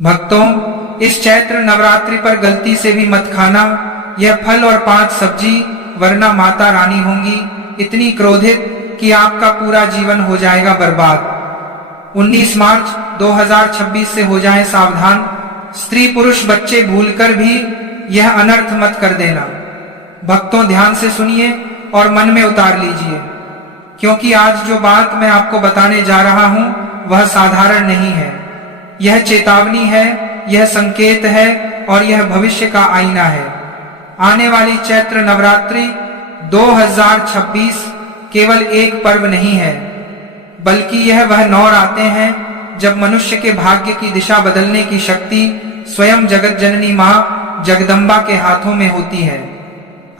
भक्तों, इस चैत्र नवरात्रि पर गलती से भी मत खाना यह फल और 5 सब्जी, वरना माता रानी होंगी इतनी क्रोधित कि आपका पूरा जीवन हो जाएगा बर्बाद। 19 मार्च 2026 से हो जाएं सावधान। स्त्री पुरुष बच्चे भूलकर भी यह अनर्थ मत कर देना। भक्तों, ध्यान से सुनिए और मन में उतार लीजिए, क्योंकि आज जो बात मैं आपको बताने जा रहा हूं वह साधारण नहीं है। यह चेतावनी है, यह संकेत है और यह भविष्य का आईना है। आने वाली चैत्र नवरात्रि 2026 केवल एक पर्व नहीं है, बल्कि यह वह नवरात्रे हैं जब मनुष्य के भाग्य की दिशा बदलने की शक्ति स्वयं जगत जननी मां जगदम्बा के हाथों में होती है।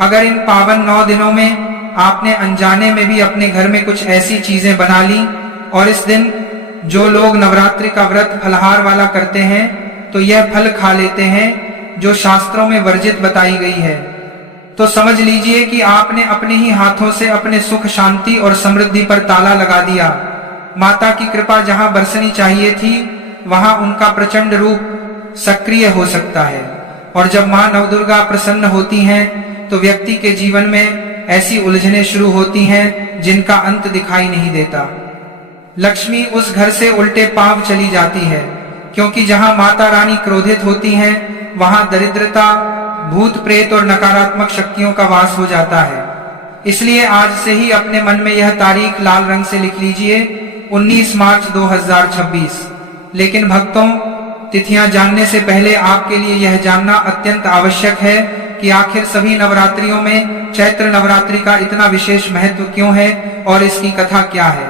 अगर इन पावन 9 दिनों में आपने अनजाने में भी अपने घर में कुछ ऐसी चीजें बना ली और इस दिन जो लोग नवरात्रि का व्रत फलहार वाला करते हैं तो यह फल खा लेते हैं जो शास्त्रों में वर्जित बताई गई है, तो समझ लीजिए कि आपने अपने ही हाथों से अपने सुख, शांति और समृद्धि पर ताला लगा दिया। माता की कृपा जहां बरसनी चाहिए थी वहां उनका प्रचंड रूप सक्रिय हो सकता है, और जब मां नवदुर्गा प्रसन्न होती हैं तो व्यक्ति के जीवन में ऐसी उलझनें शुरू होती हैं जिनका अंत दिखाई नहीं देता। लक्ष्मी उस घर से उल्टे पांव चली जाती है, क्योंकि जहां माता रानी क्रोधित होती हैं वहां दरिद्रता, भूत प्रेत और नकारात्मक शक्तियों का वास हो जाता है। इसलिए आज से ही अपने मन में यह तारीख लाल रंग से लिख लीजिए, 19 मार्च 2026। लेकिन भक्तों, तिथियां जानने से पहले आपके लिए यह जानना अत्यंत आवश्यक है कि आखिर सभी नवरात्रियों में चैत्र नवरात्रि का इतना विशेष महत्व क्यों है और इसकी कथा क्या है।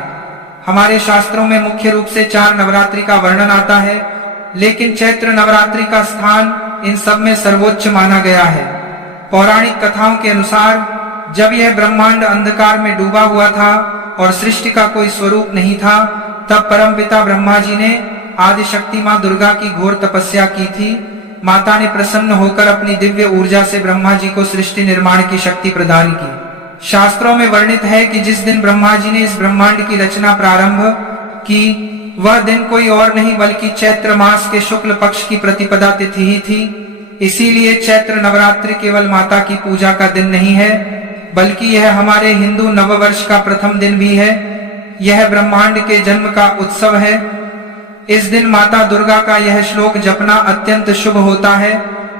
हमारे शास्त्रों में मुख्य रूप से 4 नवरात्रि का वर्णन आता है, लेकिन चैत्र नवरात्रि का स्थान इन सब में सर्वोच्च माना गया है। पौराणिक कथाओं के अनुसार जब यह ब्रह्मांड अंधकार में डूबा हुआ था और सृष्टि का कोई स्वरूप नहीं था, तब परमपिता ब्रह्मा जी ने आदि शक्ति मां दुर्गा की घोर तपस्या की थी। माता ने प्रसन्न होकर अपनी दिव्य ऊर्जा से ब्रह्मा जी को सृष्टि निर्माण की शक्ति प्रदान की। शास्त्रों में वर्णित है कि जिस दिन ब्रह्मा जी ने इस ब्रह्मांड की रचना प्रारंभ की वह दिन कोई और नहीं बल्कि चैत्र मास के शुक्ल पक्ष की प्रतिपदा तिथि ही थी। इसीलिए चैत्र नवरात्रि केवल माता की पूजा का दिन नहीं है, बल्कि यह हमारे हिंदू नववर्ष का प्रथम दिन भी है। यह ब्रह्मांड के जन्म का उत्सव है। इस दिन माता दुर्गा का यह श्लोक जपना अत्यंत शुभ होता है।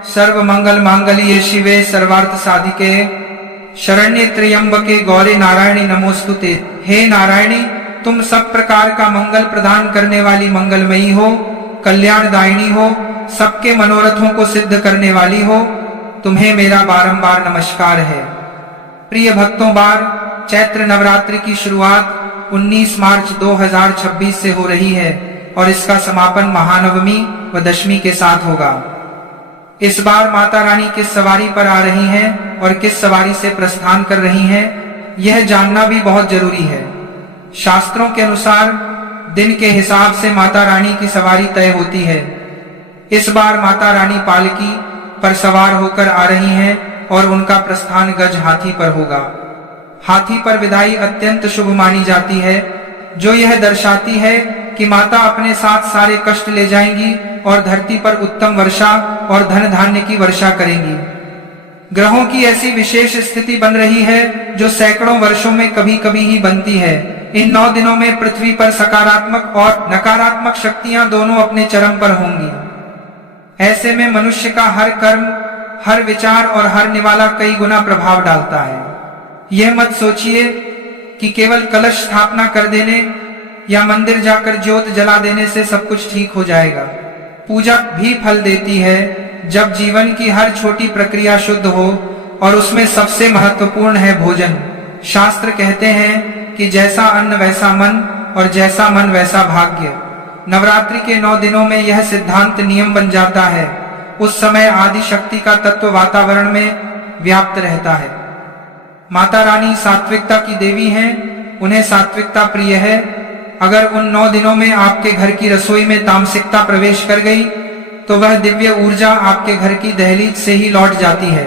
सर्व मंगल मांगल्ये शिवे सर्वार्थ साधिके शरण्ये त्र्यंबके गौरी नारायणी नमोस्तुते। हे नारायणी, तुम सब प्रकार का मंगल प्रदान करने वाली मंगलमयी हो, कल्याणदायिनी हो, सबके मनोरथों को सिद्ध करने वाली हो, तुम्हें मेरा बारंबार नमस्कार है। प्रिय भक्तों, बार चैत्र नवरात्रि की शुरुआत 19 मार्च 2026 से हो रही है और इसका समापन महानवमी व दशमी के साथ होगा। इस बार माता रानी किस सवारी पर आ रही हैं और किस सवारी से प्रस्थान कर रही हैं, यह जानना भी बहुत जरूरी है। शास्त्रों के अनुसार दिन के हिसाब से माता रानी की सवारी तय होती है। इस बार माता रानी पालकी पर सवार होकर आ रही हैं और उनका प्रस्थान गज हाथी पर होगा। हाथी पर विदाई अत्यंत शुभ मानी जाती है, जो यह दर्शाती है कि माता अपने साथ सारे कष्ट ले जाएंगी और धरती पर उत्तम वर्षा और धन धान्य की वर्षा करेंगी। ग्रहों की ऐसी विशेष स्थिति बन रही है जो सैकड़ों वर्षों में कभी कभी ही बनती है। इन 9 दिनों में पृथ्वी पर सकारात्मक और नकारात्मक शक्तियां दोनों अपने चरम पर होंगी। ऐसे में मनुष्य का हर कर्म, हर विचार और हर निवाला कई गुना प्रभाव डालता है। यह मत सोचिए कि केवल कलश स्थापना कर देने या मंदिर जाकर ज्योत जला देने से सब कुछ ठीक हो जाएगा। पूजा भी फल देती है जब जीवन की हर छोटी प्रक्रिया शुद्ध हो, और उसमें सबसे महत्वपूर्ण है भोजन। शास्त्र कहते हैं कि जैसा अन्न वैसा मन और जैसा मन वैसा भाग्य। नवरात्रि के 9 दिनों में यह सिद्धांत नियम बन जाता है। उस समय आदि शक्ति का तत्व वातावरण में व्याप्त रहता है। माता रानी सात्विकता की देवी हैं, उन्हें सात्विकता प्रिय है। अगर उन 9 दिनों में आपके घर की रसोई में तामसिकता प्रवेश कर गई तो वह दिव्य ऊर्जा आपके घर की दहलीज से ही लौट जाती है।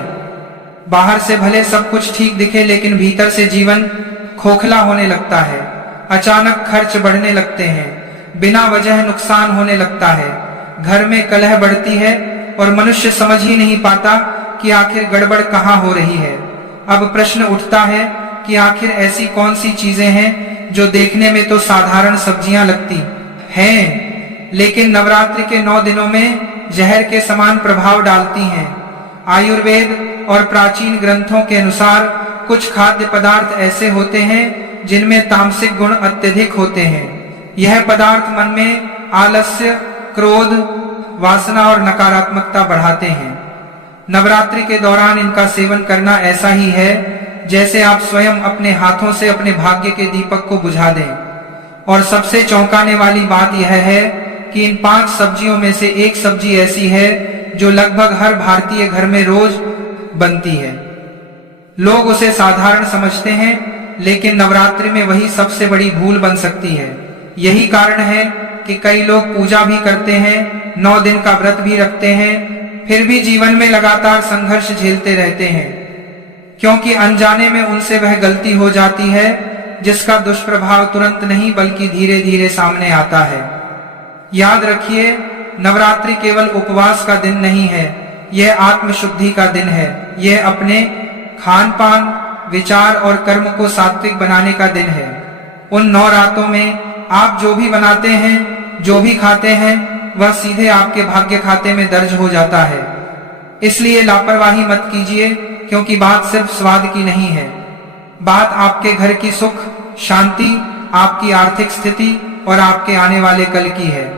बाहर से भले सब कुछ ठीक दिखे, लेकिन भीतर से जीवन खोखला होने लगता है। अचानक खर्च बढ़ने लगते हैं, बिना वजह नुकसान होने लगता है, घर में कलह बढ़ती है और मनुष्य समझ ही नहीं पाता कि आखिर गड़बड़ कहाँ हो रही है। अब प्रश्न उठता है कि आखिर ऐसी कौन सी चीजें हैं जो देखने में तो साधारण सब्जियां लगती हैं, लेकिन नवरात्रि के 9 दिनों में जहर के समान प्रभाव डालती हैं। आयुर्वेद और प्राचीन ग्रंथों के अनुसार कुछ खाद्य पदार्थ ऐसे होते हैं जिनमें तामसिक गुण अत्यधिक होते हैं। यह पदार्थ मन में आलस्य, क्रोध, वासना और नकारात्मकता बढ़ाते हैं। नवरात्रि के दौरान इनका सेवन करना ऐसा ही है जैसे आप स्वयं अपने हाथों से अपने भाग्य के दीपक को बुझा दें। और सबसे चौंकाने वाली बात यह है कि इन 5 सब्जियों में से एक सब्जी ऐसी है जो लगभग हर भारतीय घर में रोज बनती है। लोग उसे साधारण समझते हैं, लेकिन नवरात्रि में वही सबसे बड़ी भूल बन सकती है। यही कारण है कि कई लोग पूजा भी करते हैं, 9 दिन का व्रत भी रखते हैं, फिर भी जीवन में लगातार संघर्ष झेलते रहते हैं, क्योंकि अनजाने में उनसे वह गलती हो जाती है जिसका दुष्प्रभाव तुरंत नहीं बल्कि धीरे धीरे सामने आता है। याद रखिए, नवरात्रि केवल उपवास का दिन नहीं है, यह आत्मशुद्धि का दिन है। यह अपने खान पान, विचार और कर्म को सात्विक बनाने का दिन है। उन 9 रातों में आप जो भी बनाते हैं, जो भी खाते हैं, वह सीधे आपके भाग्य खाते में दर्ज हो जाता है। इसलिए लापरवाही मत कीजिए, क्योंकि बात सिर्फ स्वाद की नहीं है। बात आपके घर की सुख, शांति, आपकी आर्थिक स्थिति और आपके आने वाले कल की है।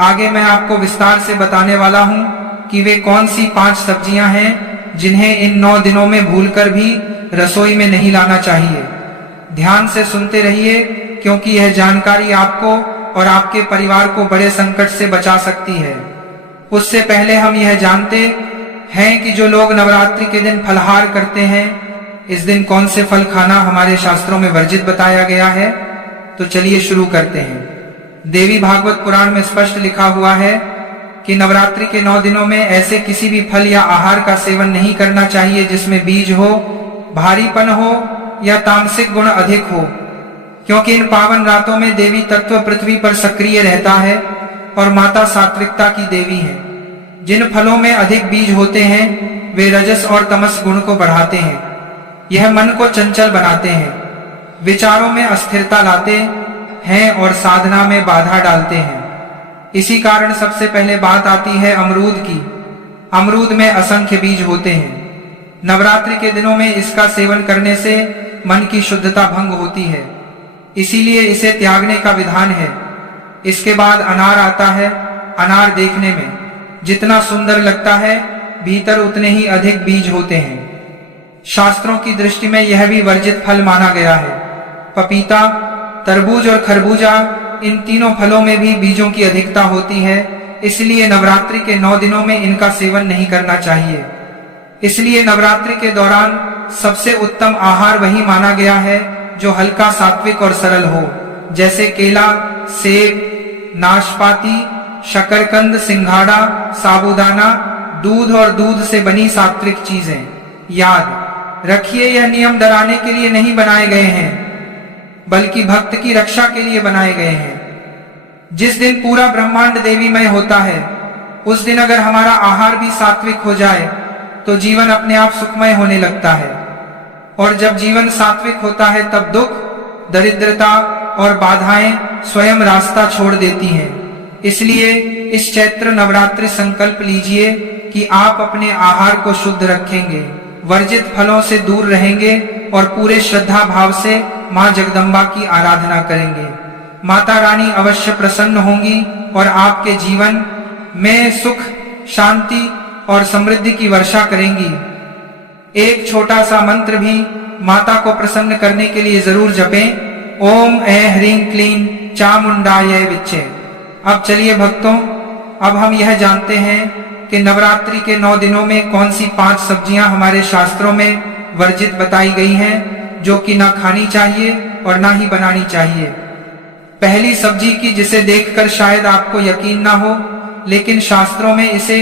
आगे मैं आपको विस्तार से बताने वाला हूं कि वे कौन सी 5 सब्जियां हैं जिन्हें इन 9 दिनों में भूलकर भी रसोई में नहीं लाना चाहिए। ध्यान से सुनते रहिए, क्योंकि यह जानकारी आपको और आपके परिवार को बड़े संकट से बचा सकती है। उससे पहले हम यह जानते हैं कि जो लोग नवरात्रि के दिन फलाहार करते हैं, इस दिन कौन से फल खाना हमारे शास्त्रों में वर्जित बताया गया है। तो चलिए शुरू करते हैं। देवी भागवत पुराण में स्पष्ट लिखा हुआ है कि नवरात्रि के 9 दिनों में ऐसे किसी भी फल या आहार का सेवन नहीं करना चाहिए जिसमें बीज हो, भारीपन हो या तामसिक गुण अधिक हो, क्योंकि इन पावन रातों में देवी तत्व पृथ्वी पर सक्रिय रहता है और माता सात्विकता की देवी है। जिन फलों में अधिक बीज होते हैं वे रजस और तमस गुण को बढ़ाते हैं। यह मन को चंचल बनाते हैं, विचारों में अस्थिरता लाते हैं और साधना में बाधा डालते हैं। इसी कारण सबसे पहले बात आती है अमरूद की। अमरूद में असंख्य बीज होते हैं। नवरात्रि के दिनों में इसका सेवन करने से मन की शुद्धता भंग होती है, इसीलिए इसे त्यागने का विधान है। इसके बाद अनार आता है। अनार देखने में जितना सुंदर लगता है, भीतर उतने ही अधिक बीज होते हैं। शास्त्रों की दृष्टि में यह भी वर्जित फल माना गया है। पपीता, तरबूज और खरबूजा, इन तीनों फलों में भी बीजों की अधिकता होती है, इसलिए नवरात्रि के 9 दिनों में इनका सेवन नहीं करना चाहिए। इसलिए नवरात्रि के दौरान सबसे उत्तम आहार वही माना गया है जो हल्का, सात्विक और सरल हो, जैसे केला, सेब, नाशपाती, शकरकंद, सिंघाड़ा, साबूदाना, दूध और दूध से बनी सात्विक चीजें। याद रखिए, यह नियम डराने के लिए नहीं बनाए गए हैं, बल्कि भक्त की रक्षा के लिए बनाए गए हैं। जिस दिन पूरा ब्रह्मांड देवीमय होता है, उस दिन अगर हमारा आहार भी सात्विक हो जाए तो जीवन अपने आप सुखमय होने लगता है। और जब जीवन सात्विक होता है तब दुख, दरिद्रता और बाधाएं स्वयं रास्ता छोड़ देती हैं। इसलिए इस चैत्र नवरात्रि संकल्प लीजिए कि आप अपने आहार को शुद्ध रखेंगे, वर्जित फलों से दूर रहेंगे और पूरे श्रद्धा भाव से मां जगदम्बा की आराधना करेंगे। माता रानी अवश्य प्रसन्न होंगी और आपके जीवन में सुख, शांति और समृद्धि की वर्षा करेंगी। एक छोटा सा मंत्र भी माता को प्रसन्न करने के लिए जरूर जपें। ओम ऐं ह्रीं क्लीं चामुंडाय विच्चे। अब चलिए भक्तों, अब हम यह जानते हैं कि नवरात्रि के 9 दिनों में कौन सी 5 सब्जियां हमारे शास्त्रों में वर्जित बताई गई हैं, जो कि ना खानी चाहिए और ना ही बनानी चाहिए। पहली सब्जी की जिसे देखकर शायद आपको यकीन ना हो, लेकिन शास्त्रों में इसे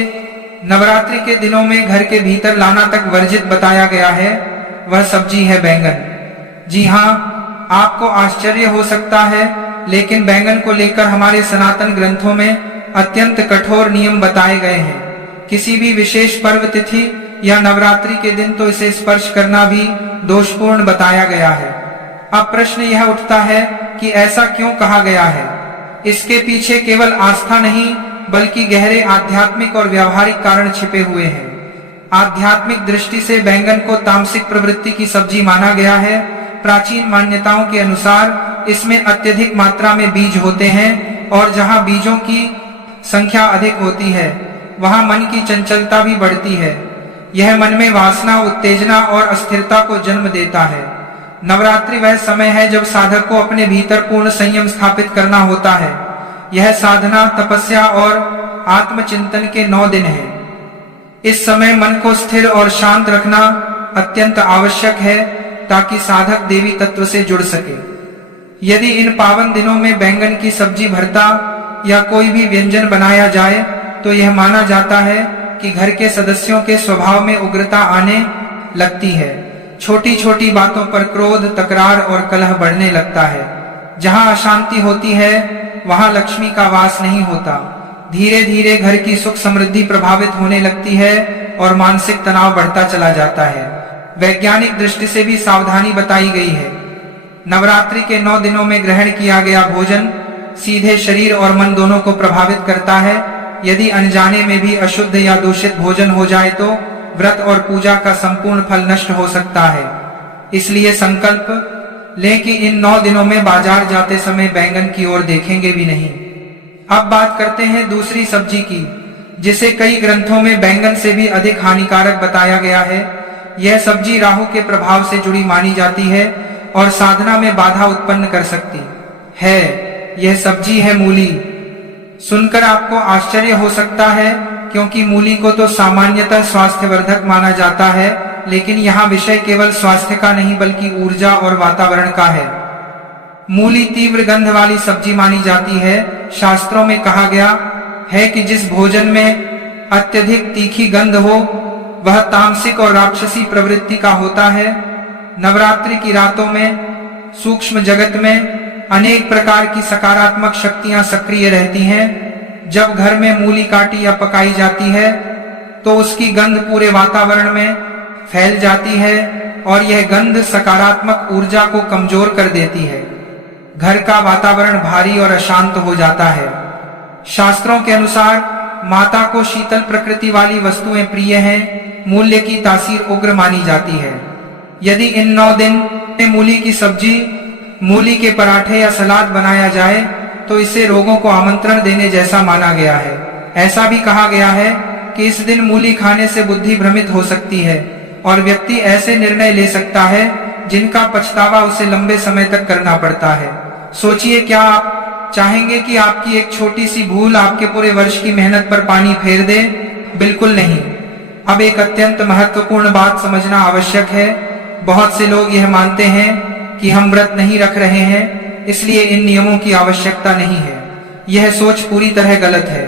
नवरात्रि के दिनों में घर के भीतर लाना तक वर्जित बताया गया है, वह सब्जी है बैंगन। जी हाँ, आपको आश्चर्य हो सकता है, लेकिन बैंगन को लेकर हमारे सनातन ग्रंथों में अत्यंत कठोर नियम बताए गए हैं। किसी भी विशेष पर्व तिथि या नवरात्रि के दिन तो इसे स्पर्श करना भी दोषपूर्ण बताया गया है। अब प्रश्न यह उठता है कि ऐसा क्यों कहा गया है। इसके पीछे केवल आस्था नहीं बल्कि गहरे आध्यात्मिक और व्यावहारिक कारण छिपे हुए हैं। आध्यात्मिक दृष्टि से बैंगन को तामसिक प्रवृत्ति की सब्जी माना गया है। प्राचीन मान्यताओं के अनुसार इसमें अत्यधिक मात्रा में बीज होते हैं और जहां बीजों की संख्या अधिक होती है वहां मन की चंचलता भी बढ़ती है। यह मन में वासना, उत्तेजना और अस्थिरता को जन्म देता है। नवरात्रि वह समय है जब साधक को अपने भीतर पूर्ण संयम स्थापित करना होता है। यह साधना, तपस्या और आत्मचिंतन के 9 दिन है। इस समय मन को स्थिर और शांत रखना अत्यंत आवश्यक है ताकि साधक देवी तत्व से जुड़ सके। यदि इन पावन दिनों में बैंगन की सब्जी, भरता या कोई भी व्यंजन बनाया जाए तो यह माना जाता है कि घर के सदस्यों के स्वभाव में उग्रता आने लगती है। छोटी छोटी बातों पर क्रोध, तकरार और कलह बढ़ने लगता है। जहां अशांति होती है वहां लक्ष्मी का वास नहीं होता। धीरे धीरे घर की सुख समृद्धि प्रभावित होने लगती है और मानसिक तनाव बढ़ता चला जाता है। वैज्ञानिक दृष्टि से भी सावधानी बताई गई है। नवरात्रि के 9 दिनों में ग्रहण किया गया भोजन सीधे शरीर और मन दोनों को प्रभावित करता है। यदि अनजाने में भी अशुद्ध या दूषित भोजन हो जाए तो व्रत और पूजा का संपूर्ण फल नष्ट हो सकता है। इसलिए संकल्प लें कि इन 9 दिनों में बाजार जाते समय बैंगन की ओर देखेंगे भी नहीं। अब बात करते हैं दूसरी सब्जी की, जिसे कई ग्रंथों में बैंगन से भी अधिक हानिकारक बताया गया है। यह सब्जी राहु के प्रभाव से जुड़ी मानी जाती है और साधना में बाधा उत्पन्न कर सकती है। यह सब्जी है मूली। सुनकर आपको आश्चर्य हो सकता है क्योंकि मूली को तो सामान्यतः स्वास्थ्यवर्धक माना जाता है, लेकिन यहाँ विषय केवल स्वास्थ्य का नहीं बल्कि ऊर्जा और वातावरण का है। मूली तीव्र गंध वाली सब्जी मानी जाती है। शास्त्रों में कहा गया है कि जिस भोजन में अत्यधिक तीखी गंध हो वह तामसिक और राक्षसी प्रवृत्ति का होता है। नवरात्रि की रातों में सूक्ष्म जगत में अनेक प्रकार की सकारात्मक शक्तियां सक्रिय रहती हैं। जब घर में मूली काटी या पकाई जाती है तो उसकी गंध पूरे वातावरण में फैल जाती है और यह गंध सकारात्मक ऊर्जा को कमजोर कर देती है। घर का वातावरण भारी और अशांत हो जाता है। शास्त्रों के अनुसार माता को शीतल प्रकृति वाली वस्तुएं प्रिय हैं। मूल्य की तासीर उग्र मानी जाती है। यदि इन 9 दिन में मूली की सब्जी, मूली के पराठे या सलाद बनाया जाए तो इसे रोगों को आमंत्रण देने जैसा माना गया है। ऐसा भी कहा गया है कि इस दिन मूली खाने से बुद्धि भ्रमित हो सकती है और व्यक्ति ऐसे निर्णय ले सकता है जिनका पछतावा उसे लंबे समय तक करना पड़ता है। सोचिए, क्या आप चाहेंगे कि आपकी एक छोटी सी भूल आपके पूरे वर्ष की मेहनत पर पानी फेर दे? बिल्कुल नहीं। अब एक अत्यंत महत्वपूर्ण बात समझना आवश्यक है। बहुत से लोग यह मानते हैं कि हम व्रत नहीं रख रहे हैं इसलिए इन नियमों की आवश्यकता नहीं है। यह सोच पूरी तरह गलत है।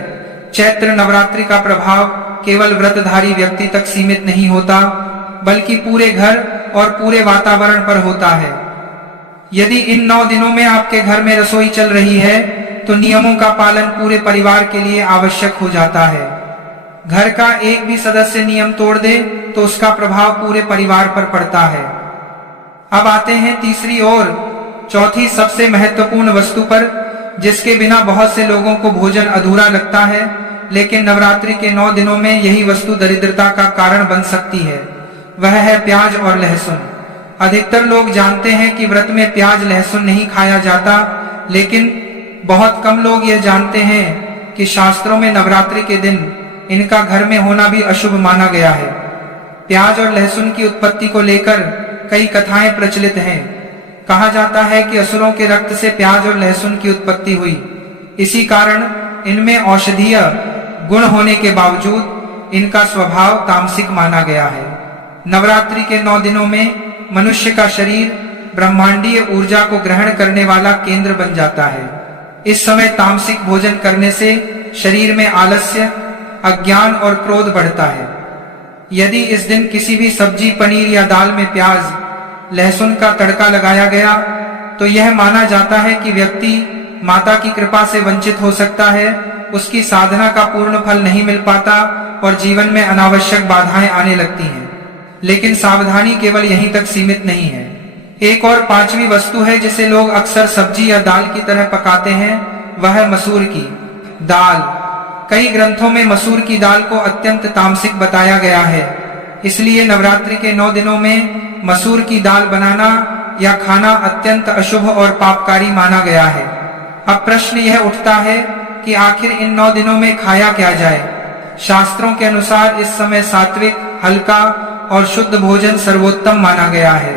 चैत्र नवरात्रि का प्रभाव केवल व्रतधारी व्यक्ति तक सीमित नहीं होता बल्कि पूरे घर और पूरे वातावरण पर होता है। यदि इन 9 दिनों में आपके घर में रसोई चल रही है तो नियमों का पालन पूरे परिवार के लिए आवश्यक हो जाता है। घर का एक भी सदस्य नियम तोड़ दे तो उसका प्रभाव पूरे परिवार पर पड़ता है। अब आते हैं तीसरी और चौथी सबसे महत्वपूर्ण वस्तु पर, जिसके बिना बहुत से लोगों को भोजन अधूरा लगता है, लेकिन नवरात्रि के 9 दिनों में यही वस्तु दरिद्रता का कारण बन सकती है। वह है प्याज और लहसुन। अधिकतर लोग जानते हैं कि व्रत में प्याज लहसुन नहीं खाया जाता, लेकिन बहुत कम लोग यह जानते हैं कि शास्त्रों में नवरात्रि के दिन इनका घर में होना भी अशुभ माना गया है। प्याज और लहसुन की उत्पत्ति को लेकर कई कथाएं प्रचलित हैं। कहा जाता है कि असुरों के रक्त से प्याज और लहसुन की उत्पत्ति हुई। इसी कारण इनमें औषधीय गुण होने के बावजूद इनका स्वभाव तामसिक माना गया है। नवरात्रि के 9 दिनों में मनुष्य का शरीर ब्रह्मांडीय ऊर्जा को ग्रहण करने वाला केंद्र बन जाता है। इस समय तामसिक भोजन करने से शरीर में आलस्य, अज्ञान और क्रोध बढ़ता है। यदि इस दिन किसी भी सब्जी, पनीर या दाल में प्याज, लहसुन का तड़का लगाया गया तो यह माना जाता है कि व्यक्ति माता की कृपा से वंचित हो सकता है उसकी साधना का पूर्ण फल नहीं मिल पाता और जीवन में अनावश्यक बाधाएं आने लगती हैं। लेकिन सावधानी केवल यहीं तक सीमित नहीं है। एक और पांचवी वस्तु है जिसे लोग अक्सर सब्जी या दाल की तरह पकाते हैं, वह है मसूर की दाल। कई ग्रंथों में मसूर की दाल को अत्यंत तामसिक बताया गया है, इसलिए नवरात्रि के 9 दिनों में मसूर की दाल बनाना या खाना अत्यंत अशुभ और पापकारी माना गया है। अब प्रश्न यह उठता है कि आखिर इन 9 दिनों में खाया क्या जाए। शास्त्रों के अनुसार इस समय सात्विक, हल्का और शुद्ध भोजन सर्वोत्तम माना गया है,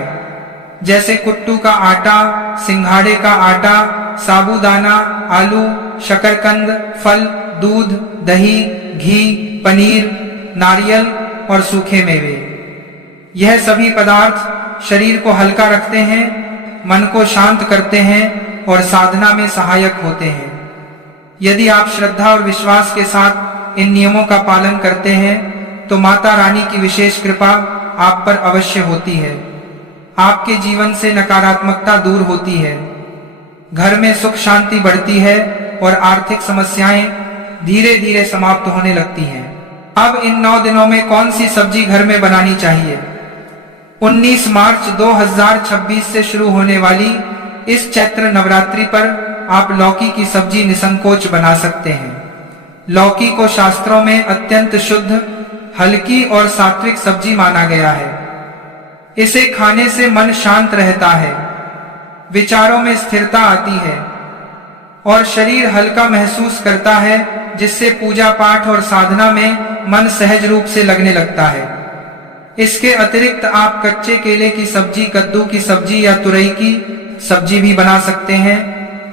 जैसे कुट्टू का आटा, सिंघाड़े का आटा, साबूदाना, आलू, शकरकंद, फल, दूध, दही, घी, पनीर, नारियल और सूखे मेवे। यह सभी पदार्थ शरीर को हल्का रखते हैं, मन को शांत करते हैं और साधना में सहायक होते हैं। यदि आप श्रद्धा और विश्वास के साथ इन नियमों का पालन करते हैं तो माता रानी की विशेष कृपा आप पर अवश्य होती है। आपके जीवन से नकारात्मकता दूर होती है, घर में सुख शांति बढ़ती है और आर्थिक समस्याएं धीरे धीरे समाप्त होने लगती हैं। अब इन 9 दिनों में कौन सी सब्जी घर में बनानी चाहिए? 19 मार्च 2026 से शुरू होने वाली इस चैत्र नवरात्रि पर आप लौकी की सब्जी निसंकोच बना सकते हैं। लौकी को शास्त्रों में अत्यंत शुद्ध, हल्की और सात्विक सब्जी माना गया है। इसे खाने से मन शांत रहता है, विचारों में स्थिरता आती है और शरीर हल्का महसूस करता है, जिससे पूजा पाठ और साधना में मन सहज रूप से लगने लगता है। इसके अतिरिक्त आप कच्चे केले की सब्जी, कद्दू की सब्जी या तुरई की सब्जी भी बना सकते हैं।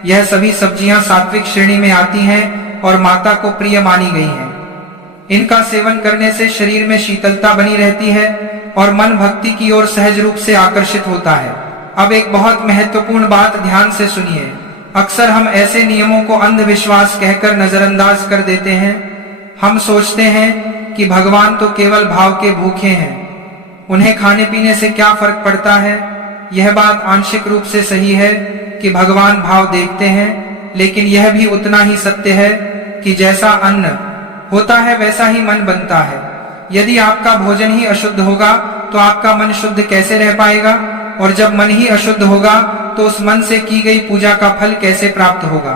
यह सभी सब्जियां सात्विक श्रेणी में आती हैं और माता को प्रिय मानी गई हैं। इनका सेवन करने से शरीर में शीतलता बनी रहती है और मन भक्ति की ओर सहज रूप से आकर्षित होता है। अब एक बहुत महत्वपूर्ण बात ध्यान से सुनिए। अक्सर हम ऐसे नियमों को अंधविश्वास कहकर नजरअंदाज कर देते हैं। हम सोचते हैं कि भगवान तो केवल भाव के भूखे हैं, उन्हें खाने पीने से क्या फर्क पड़ता है। यह बात आंशिक रूप से सही है कि भगवान भाव देखते हैं, लेकिन यह भी उतना ही सत्य है कि जैसा अन्न होता है वैसा ही मन बनता है। यदि आपका भोजन ही अशुद्ध होगा तो आपका मन शुद्ध कैसे रह पाएगा, और जब मन ही अशुद्ध होगा तो उस मन से की गई पूजा का फल कैसे प्राप्त होगा।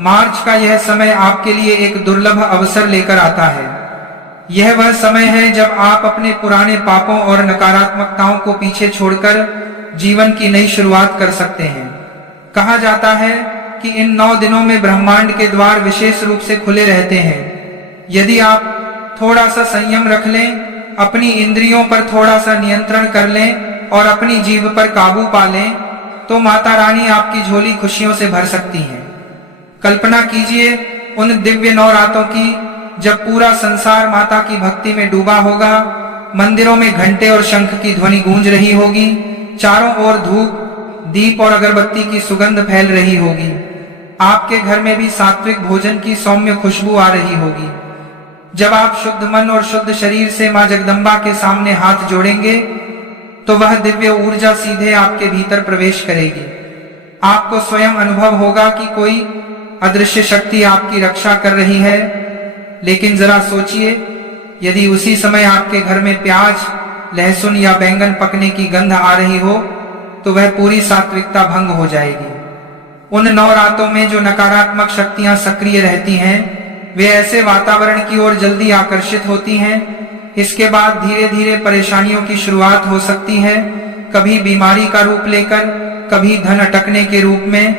मार्च का यह समय आपके लिए एक दुर्लभ अवसर लेकर आता है। यह वह समय है जब आप अपने पुराने पापों और नकारात्मकताओं को पीछे छोड़कर जीवन की नई शुरुआत कर सकते हैं। कहा जाता है कि इन 9 दिनों में ब्रह्मांड के द्वार विशेष रूप से खुले रहते हैं। यदि आप थोड़ा सा संयम रख लें, अपनी इंद्रियों पर थोड़ा सा नियंत्रण कर लें और अपनी जीभ पर काबू पा लें, तो माता रानी आपकी झोली खुशियों से भर सकती हैं। कल्पना कीजिए उन दिव्य 9 रातों की, जब पूरा संसार माता की भक्ति में डूबा होगा। मंदिरों में घंटे और शंख की ध्वनि गूंज रही होगी, चारों ओर धूप, दीप और अगरबत्ती की सुगंध फैल रही होगी। आपके घर में भी सात्विक भोजन की सौम्य खुशबू आ रही होगी। जब आप शुद्ध मन और शुद्ध शरीर से मां जगदम्बा के सामने हाथ जोड़ेंगे तो वह दिव्य ऊर्जा सीधे आपके भीतर प्रवेश करेगी। आपको स्वयं अनुभव होगा कि कोई अदृश्य शक्ति आपकी रक्षा कर रही है। लेकिन जरा सोचिए, यदि उसी समय आपके घर में प्याज, लहसुन या बैंगन पकने की गंध आ रही हो तो वह पूरी सात्विकता भंग हो जाएगी। उन 9 रातों में जो नकारात्मक शक्तियां सक्रिय रहती हैं, वे ऐसे वातावरण की ओर जल्दी आकर्षित होती हैं। इसके बाद धीरे धीरे परेशानियों की शुरुआत हो सकती है, कभी बीमारी का रूप लेकर, कभी धन अटकने के रूप में,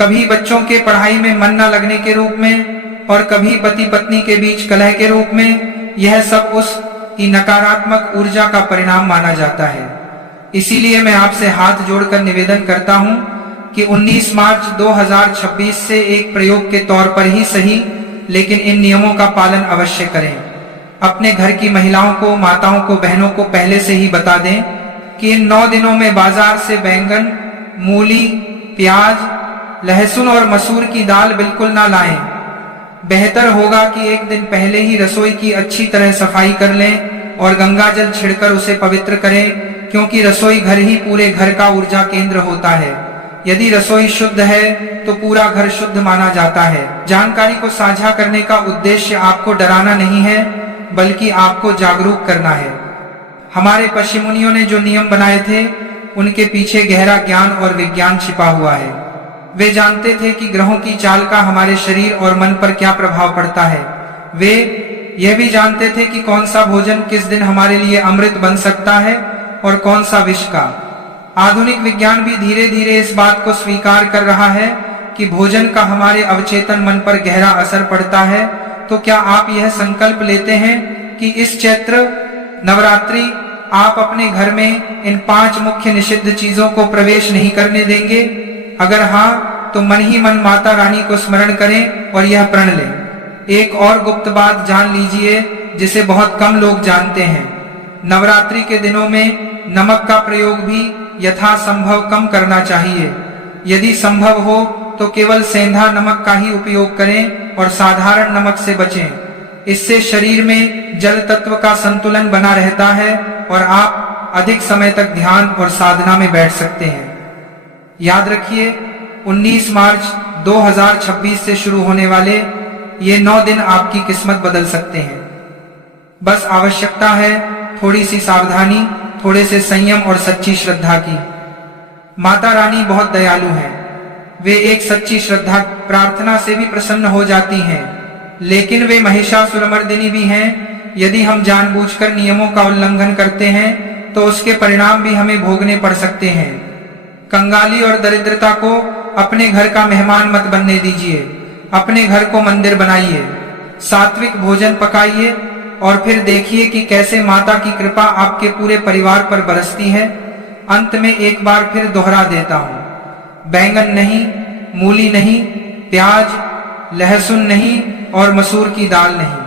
कभी बच्चों के पढ़ाई में मन न लगने के रूप में, और कभी पति पत्नी के बीच कलह के रूप में। यह सब उस की नकारात्मक ऊर्जा का परिणाम माना जाता है। इसीलिए मैं आपसे हाथ जोड़कर निवेदन करता हूं कि 19 मार्च 2026 से एक प्रयोग के तौर पर ही सही, लेकिन इन नियमों का पालन अवश्य करें। अपने घर की महिलाओं को, माताओं को, बहनों को पहले से ही बता दें कि इन 9 दिनों में बाजार से बैंगन, मूली, प्याज, लहसुन और मसूर की दाल बिल्कुल ना लाएं। बेहतर होगा कि एक दिन पहले ही रसोई की अच्छी तरह सफाई कर लें और गंगा जल छिड़कर उसे पवित्र करें, क्योंकि रसोई घर ही पूरे घर का ऊर्जा केंद्र होता है। यदि रसोई शुद्ध है तो पूरा घर शुद्ध माना जाता है। जानकारी को साझा करने का उद्देश्य आपको डराना नहीं है, बल्कि आपको जागरूक करना है। हमारे पशि मुनियों ने जो नियम बनाए थे, उनके पीछे गहरा ज्ञान और विज्ञान छिपा हुआ है। वे जानते थे कि ग्रहों की चाल का हमारे शरीर और मन पर क्या प्रभाव पड़ता है। वे यह भी जानते थे कि कौन सा भोजन किस दिन हमारे लिए अमृत बन सकता है और कौन सा विष का। आधुनिक विज्ञान भी धीरे धीरे इस बात को स्वीकार कर रहा है कि भोजन का हमारे अवचेतन मन पर गहरा असर पड़ता है। तो क्या आप यह संकल्प लेते हैं कि इस चैत्र नवरात्रि आप अपने घर में इन 5 मुख्य निषिद्ध चीजों को प्रवेश नहीं करने देंगे? अगर हाँ, तो मन ही मन माता रानी को स्मरण करें और यह प्रण लें। एक और गुप्त बात जान लीजिए जिसे बहुत कम लोग जानते हैं। नवरात्रि के दिनों में नमक का प्रयोग भी यथासंभव कम करना चाहिए। यदि संभव हो तो केवल सेंधा नमक का ही उपयोग करें और साधारण नमक से बचें। इससे शरीर में जल तत्व का संतुलन बना रहता है और आप अधिक समय तक ध्यान और साधना में बैठ सकते हैं। याद रखिए, 19 मार्च 2026 से शुरू होने वाले ये 9 दिन आपकी किस्मत बदल सकते हैं। बस आवश्यकता है थोड़ी सी सावधानी, थोड़े से संयम और सच्ची श्रद्धा की। माता रानी बहुत दयालु हैं। वे एक सच्ची श्रद्धा प्रार्थना से भी प्रसन्न हो जाती हैं, लेकिन वे महिषासुरमर्दिनी भी हैं। यदि हम जानबूझकर नियमों का उल्लंघन करते हैं तो उसके परिणाम भी हमें भोगने पड़ सकते हैं। कंगाली और दरिद्रता को अपने घर का मेहमान मत बनने दीजिए। अपने घर को मंदिर बनाइए, सात्विक भोजन पकाइए और फिर देखिए कि कैसे माता की कृपा आपके पूरे परिवार पर बरसती है। अंत में एक बार फिर दोहरा देता हूँ, बैंगन नहीं, मूली नहीं, प्याज, लहसुन नहीं और मसूर की दाल नहीं।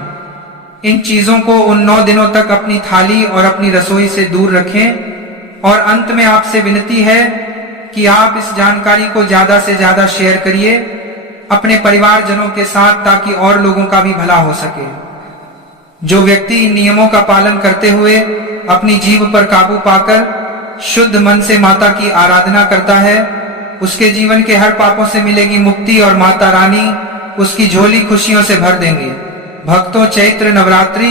इन चीजों को उन 9 दिनों तक अपनी थाली और अपनी रसोई से दूर रखें। और अंत में आपसे विनती है कि आप इस जानकारी को ज्यादा से ज्यादा शेयर करिए अपने परिवारजनों के साथ, ताकि और लोगों का भी भला हो सके। जो व्यक्ति इन नियमों का पालन करते हुए अपनी जीभ पर काबू पाकर शुद्ध मन से माता की आराधना करता है, उसके जीवन के हर पापों से मिलेगी मुक्ति और माता रानी उसकी झोली खुशियों से भर देंगे। भक्तों, चैत्र नवरात्रि